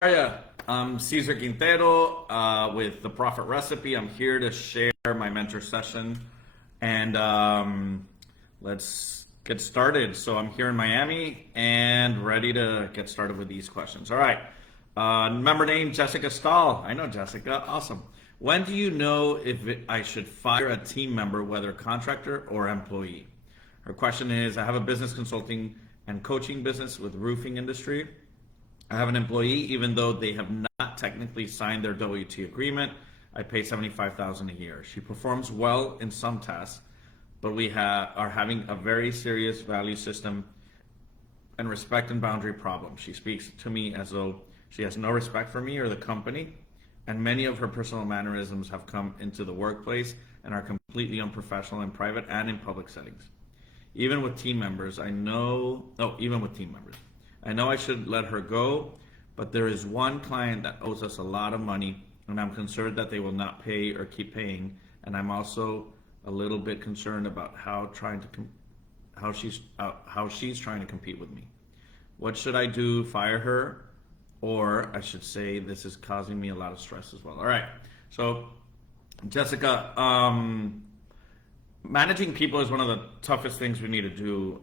How are ya? I'm Cesar Quintero with The Profit Recipe. I'm here to share my mentor session and let's get started. So I'm here in Miami and ready to get started with these questions. All right. Member name Jessica Stahl. I know Jessica. Awesome. When do you know if I should fire a team member, whether contractor or employee? Her question is, I have a business consulting and coaching business with roofing industry. I have an employee, even though they have not technically signed their W-2 agreement. I pay $75,000 a year. She performs well in some tasks, but we are having a very serious value system and respect and boundary problem. She speaks to me as though she has no respect for me or the company, and many of her personal mannerisms have come into the workplace and are completely unprofessional in private and in public settings. Even with team members, I know I should let her go, but there is one client that owes us a lot of money, and I'm concerned that they will not pay or keep paying, and I'm also a little bit concerned about how she's trying to compete with me. What should I do? Fire her? Or I should say this is causing me a lot of stress as well. All right, so Jessica, managing people is one of the toughest things we need to do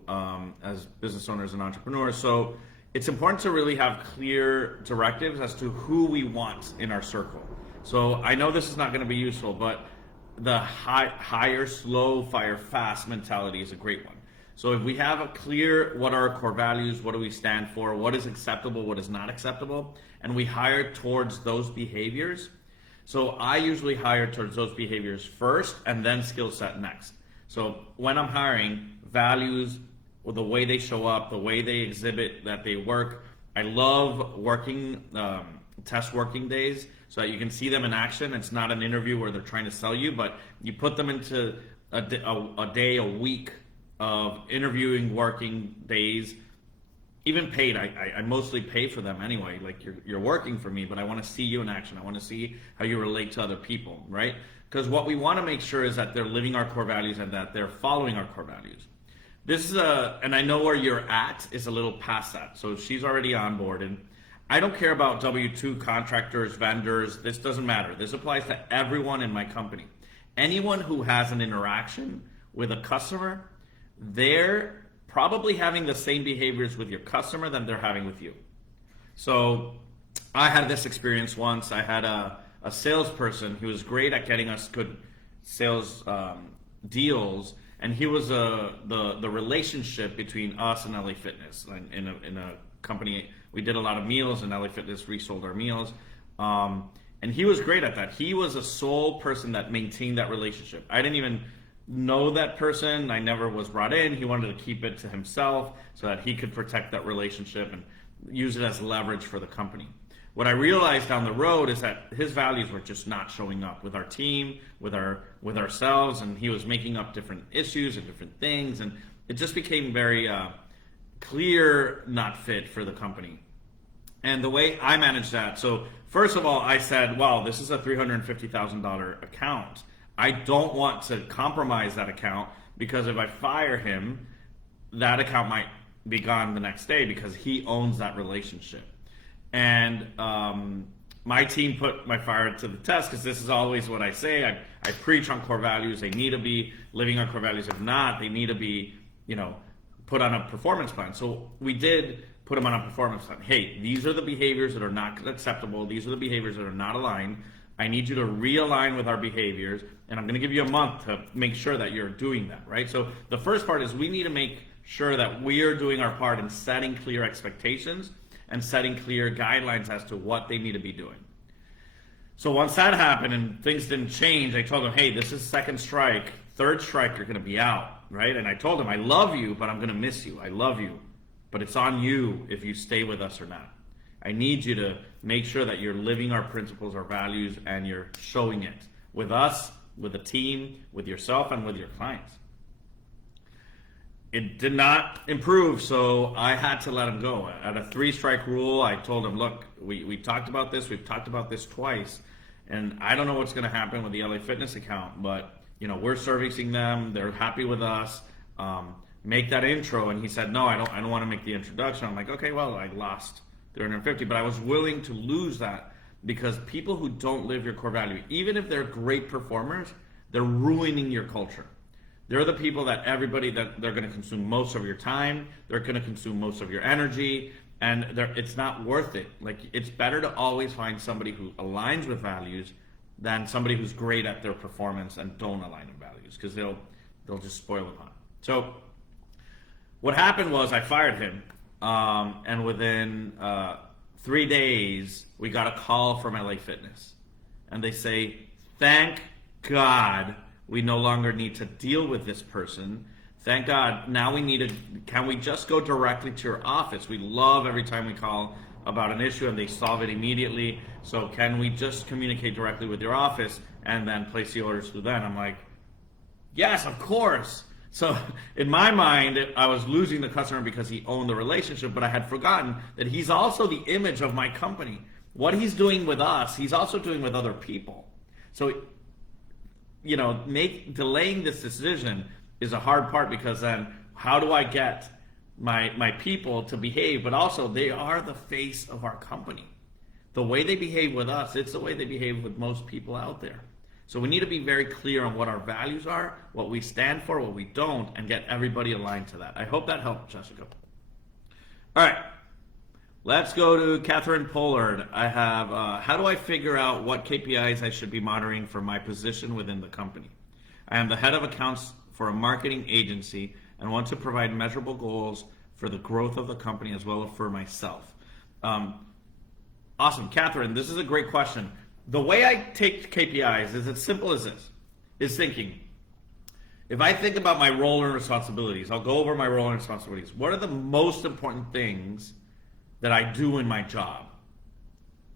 as business owners and entrepreneurs. So it's important to really have clear directives as to who we want in our circle. So I know this is not going to be useful, but the hire slow, fire fast mentality is a great one. So if we have a clear what are our core values, what do we stand for, what is acceptable, what is not acceptable, and we hire towards those behaviors. So I usually hire towards those behaviors first and then skill set next. So when I'm hiring, values, or the way they show up, the way they exhibit that they work. I love working, test working days so that you can see them in action. It's not an interview where they're trying to sell you, but you put them into a day, a week of interviewing, working days, even paid. I mostly pay for them anyway. Like you're working for me, but I want to see you in action. I want to see how you relate to other people, right? Because what we want to make sure is that they're living our core values and that they're following our core values. This is and I know where you're at is a little past that. So she's already on board, and I don't care about W-2 contractors, vendors. This doesn't matter. This applies to everyone in my company. Anyone who has an interaction with a customer, they're probably having the same behaviors with your customer than they're having with you. So I had this experience once. I had a salesperson who was great at getting us good sales deals, and he was the relationship between us and LA Fitness. In a company, we did a lot of meals, and LA Fitness resold our meals. And he was great at that. He was a sole person that maintained that relationship. I didn't even know that person. I never was brought in. He wanted to keep it to himself so that he could protect that relationship and use it as leverage for the company. What I realized down the road is that his values were just not showing up with our team, with ourselves, and he was making up different issues and different things, and it just became very clear not fit for the company. And the way I managed that, so first of all, I said, wow, this is a $350,000 account. I don't want to compromise that account, because if I fire him, that account might be gone the next day because he owns that relationship. And my team put my fire to the test, because this is always what I say. I preach on core values. They need to be living on core values. If not, they need to be, put on a performance plan. So we did put them on a performance plan. Hey, these are the behaviors that are not acceptable. These are the behaviors that are not aligned. I need you to realign with our behaviors, and I'm going to give you a month to make sure that you're doing that, right? So the first part is we need to make sure that we are doing our part in setting clear expectations and setting clear guidelines as to what they need to be doing. So once that happened and things didn't change, I told them, hey, this is second strike. Third strike, you're going to be out, right? And I told him, I love you, but I'm going to miss you. I love you, but it's on you if you stay with us or not. I need you to make sure that you're living our principles, our values, and you're showing it with us, with the team, with yourself, and with your clients. It did not improve, so I had to let him go. At a 3-strike rule, I told him, look, we talked about this. We've talked about this twice, and I don't know what's going to happen with the LA Fitness account, but we're servicing them. They're happy with us. Make that intro. And he said, no, I don't want to make the introduction. I'm like, okay, well, I lost 350, but I was willing to lose that because people who don't live your core value, even if they're great performers, they're ruining your culture. They're the people that they're going to consume most of your time, they're going to consume most of your energy, and it's not worth it. Like, it's better to always find somebody who aligns with values than somebody who's great at their performance and don't align with values, because they'll just spoil upon it. So what happened was I fired him, and within 3 days we got a call from LA Fitness, and they say, "Thank God we no longer need to deal with this person. Thank God, now can we just go directly to your office? We love every time we call about an issue and they solve it immediately. So can we just communicate directly with your office and then place the orders through them?" I'm like, yes, of course. So in my mind, I was losing the customer because he owned the relationship, but I had forgotten that he's also the image of my company. What he's doing with us, he's also doing with other people. So, delaying this decision is a hard part, because then how do I get my people to behave? But also, they are the face of our company. The way they behave with us, it's the way they behave with most people out there. So we need to be very clear on what our values are, what we stand for, what we don't, and get everybody aligned to that. I hope that helped, Jessica. All right, let's go to Catherine Pollard. I have, how do I figure out what KPIs I should be monitoring for my position within the company? I am the head of accounts for a marketing agency and want to provide measurable goals for the growth of the company as well as for myself. Awesome, Catherine, this is a great question. The way I take KPIs is as simple as this, is thinking, if I think about my role and responsibilities, I'll go over my role and responsibilities. What are the most important things that I do in my job?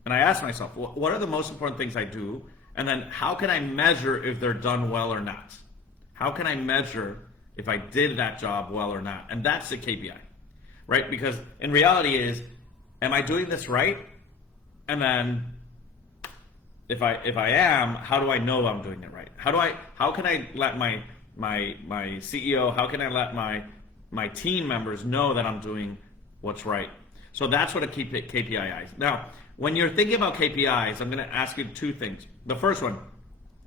And I ask myself, what are the most important things I do? And then how can I measure if they're done well or not? How can I measure if I did that job well or not? And that's the KPI, right? Because in reality is, am I doing this right? And then if I am, how do I know I'm doing it right? How can I let my CEO, how can I let my team members know that I'm doing what's right? So that's what a KPI is. Now, when you're thinking about KPIs, I'm going to ask you two things. The first one,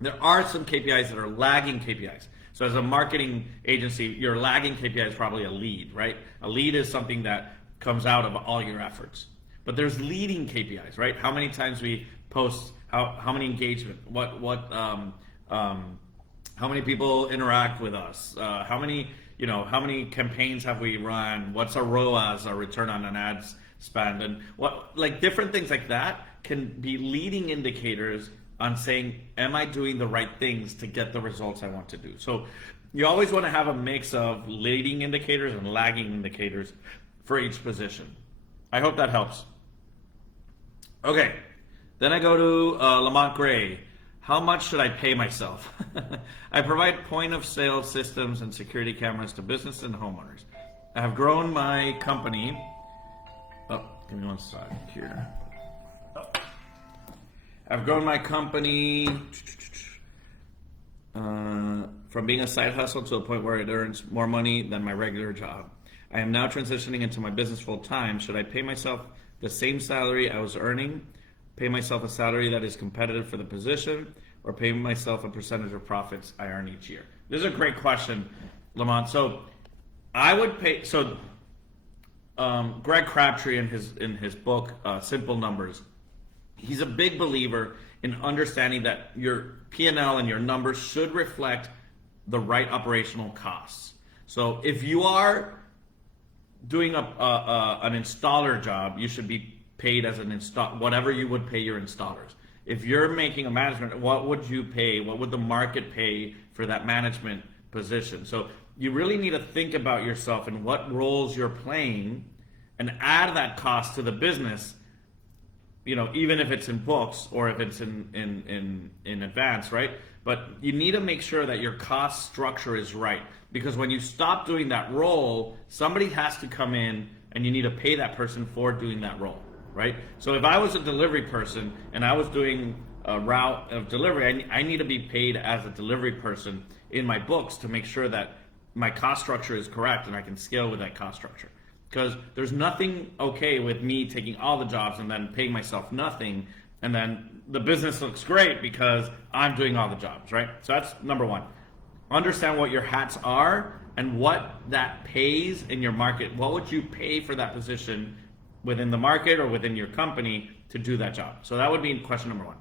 there are some KPIs that are lagging KPIs. So as a marketing agency, your lagging KPI is probably a lead, right? A lead is something that comes out of all your efforts. But there's leading KPIs, right? How many times we post, how many engagement, how many people interact with us, how many campaigns have we run, what's our ROAS, our return on an ad spend, and different things like that can be leading indicators on saying, am I doing the right things to get the results I want to do? So you always want to have a mix of leading indicators and lagging indicators for each position. I hope that helps. Okay, then I go to Lamont Gray. How much should I pay myself? I provide point of sale systems and security cameras to business and homeowners. I have grown my company. Oh, give me one second here. I've grown my company from being a side hustle to a point where it earns more money than my regular job. I am now transitioning into my business full time. Should I pay myself the same salary I was earning, pay myself a salary that is competitive for the position, or pay myself a percentage of profits I earn each year? This is a great question, Lamont. So I would pay, Greg Crabtree in his book, Simple Numbers, he's a big believer in understanding that your P&L and your numbers should reflect the right operational costs. So if you are doing an installer job, you should be paid as whatever you would pay your installers. If you're making a management, what would you pay? What would the market pay for that management position? So you really need to think about yourself and what roles you're playing and add that cost to the business, even if it's in books or if it's in advance, right? But you need to make sure that your cost structure is right, because when you stop doing that role, somebody has to come in and you need to pay that person for doing that role, right? So if I was a delivery person and I was doing a route of delivery, I need to be paid as a delivery person in my books to make sure that my cost structure is correct and I can scale with that cost structure. because there's nothing okay with me taking all the jobs and then paying myself nothing, and then the business looks great because I'm doing all the jobs, right? So that's number one. Understand what your hats are and what that pays in your market. What would you pay for that position within the market or within your company to do that job? So that would be question number one.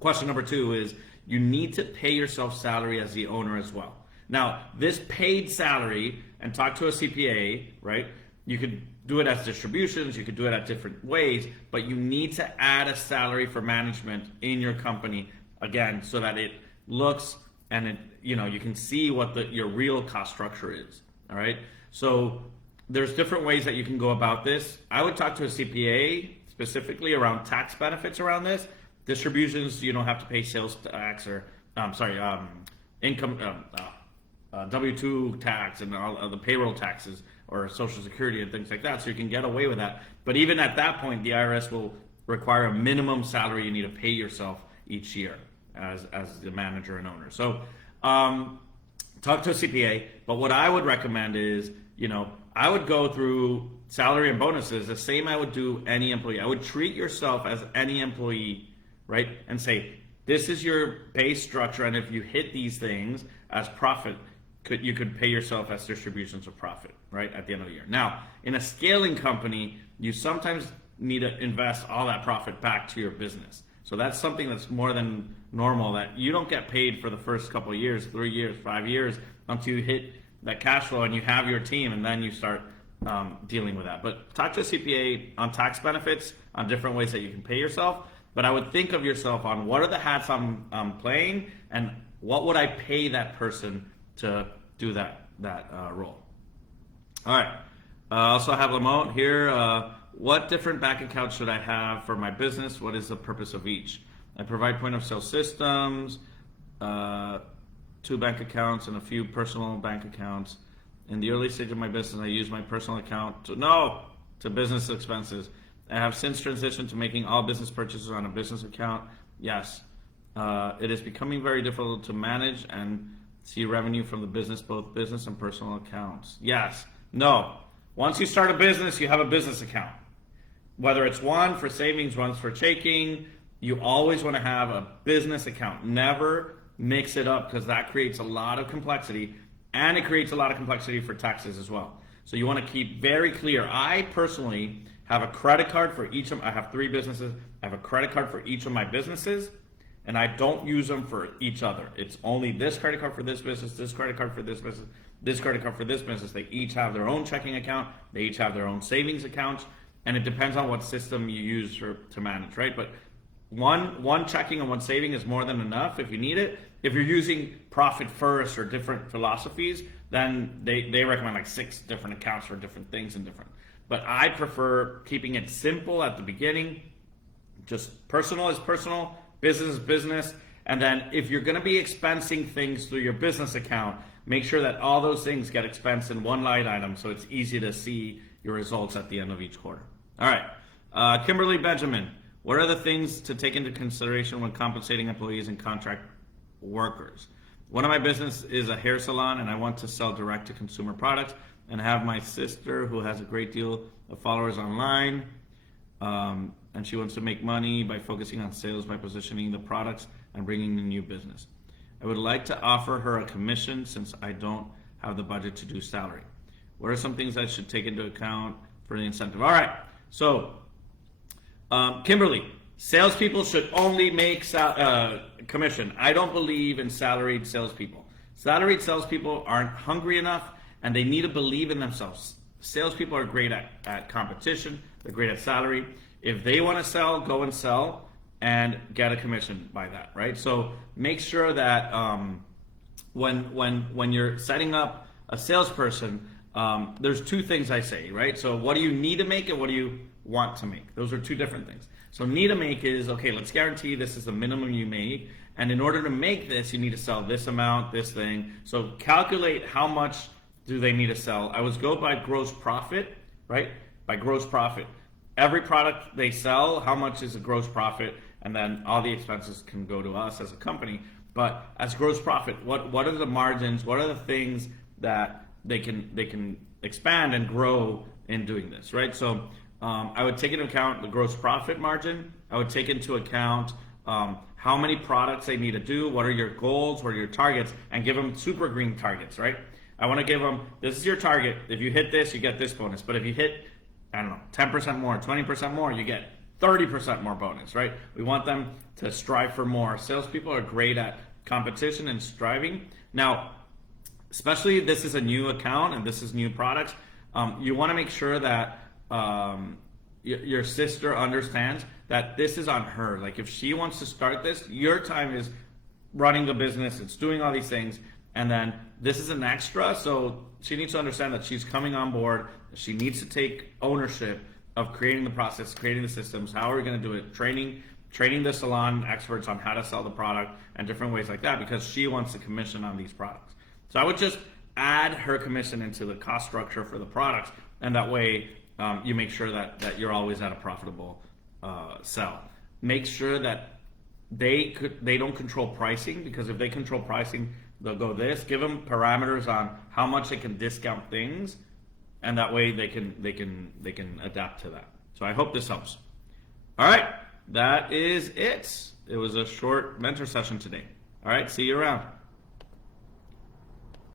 Question number two is you need to pay yourself salary as the owner as well. Now, this paid salary, and talk to a CPA, right? You could do it as distributions, you could do it at different ways, but you need to add a salary for management in your company, again, so that it looks and it, you know, you can see what your real cost structure is, all right? So there's different ways that you can go about this. I would talk to a CPA specifically around tax benefits around this. Distributions, you don't have to pay sales tax or, income, W-2 tax and all of the payroll taxes or Social Security and things like that, so you can get away with that. But even at that point, the IRS will require a minimum salary you need to pay yourself each year as the manager and owner. So talk to a CPA, but what I would recommend is, you know, I would go through salary and bonuses the same I would do any employee. I would treat yourself as any employee, right? And say, this is your base structure, and if you hit these things as profit, you could pay yourself as distributions of profit, right, at the end of the year. Now, in a scaling company, you sometimes need to invest all that profit back to your business. So that's something that's more than normal, that you don't get paid for the first couple of years, 3 years, 5 years, until you hit that cash flow and you have your team, and then you start dealing with that. But talk to a CPA on tax benefits, on different ways that you can pay yourself. But I would think of yourself on what are the hats I'm playing, and what would I pay that person to do that role. All right. I also have Lamont here. What different bank accounts should I have for my business? What is the purpose of each? I provide point of sale systems, 2 bank accounts, and a few personal bank accounts. In the early stage of my business, I use my personal account to business expenses. I have since transitioned to making all business purchases on a business account. Yes. It is becoming very difficult to manage and see revenue from the business, both business and personal accounts. Yes. No. Once you start a business, you have a business account. Whether it's one for savings, one for checking, you always want to have a business account. Never mix it up, because that creates a lot of complexity, and it creates a lot of complexity for taxes as well. So you want to keep very clear. I personally have a credit card for each of, I have 3 businesses. I have a credit card for each of my businesses, and I don't use them for each other. It's only this credit card for this business, this credit card for this business, this credit card for this business. They each have their own checking account. They each have their own savings accounts, and it depends on what system you use to manage, right? But one checking and one saving is more than enough if you need it. If you're using profit first or different philosophies, then they recommend like 6 different accounts for different things and different. But I prefer keeping it simple at the beginning. Just personal is personal, business is business. And then if you're going to be expensing things through your business account, make sure that all those things get expensed in one line item, so it's easy to see your results at the end of each quarter. All right. Kimberly Benjamin, what are the things to take into consideration when compensating employees and contract workers? One of my business is a hair salon, and I want to sell direct to consumer products, and have my sister who has a great deal of followers online, and she wants to make money by focusing on sales, by positioning the products and bringing in new business. I would like to offer her a commission since I don't have the budget to do salary. What are some things I should take into account for the incentive? All right, so Kimberly, salespeople should only make commission. I don't believe in salaried salespeople. Salaried salespeople aren't hungry enough, and they need to believe in themselves. Salespeople are great at competition. They're great at salary. If they want to sell, go and sell and get a commission by that, right? So make sure that when you're setting up a salesperson, there's 2 things I say, right? So what do you need to make and what do you want to make? Those are 2 different things. So need to make is, okay, let's guarantee this is the minimum you make. And in order to make this, you need to sell this amount, this thing. So calculate how much do they need to sell. I always go by gross profit, right? By gross profit. Every product they sell, how much is a gross profit? And then all the expenses can go to us as a company. But as gross profit, what are the margins? What are the things that they can expand and grow in doing this, right? So I would take into account the gross profit margin. I would take into account how many products they need to do, what are your goals, what are your targets, and give them super green targets, right? I want to give them, this is your target. If you hit this, you get this bonus. But if you hit, I don't know, 10% more, 20% more, you get 30% more bonus, right? We want them to strive for more. Salespeople are great at competition and striving. Now, especially this is a new account and this is new products, you want to make sure that your sister understands that this is on her. Like if she wants to start this, your time is running the business, it's doing all these things, and then this is an extra, so she needs to understand that she's coming on board. She needs to take ownership of creating the process, creating the systems. How are we going to do it? Training the salon experts on how to sell the product and different ways like that, because she wants a commission on these products. So I would just add her commission into the cost structure for the products, and that way you make sure that you're always at a profitable sell. Make sure that they don't control pricing, because if they control pricing, they'll go this. Give them parameters on how much they can discount things, and that way they can adapt to that. So I hope this helps. All right, that is it. It was a short mentor session today. All right, see you around.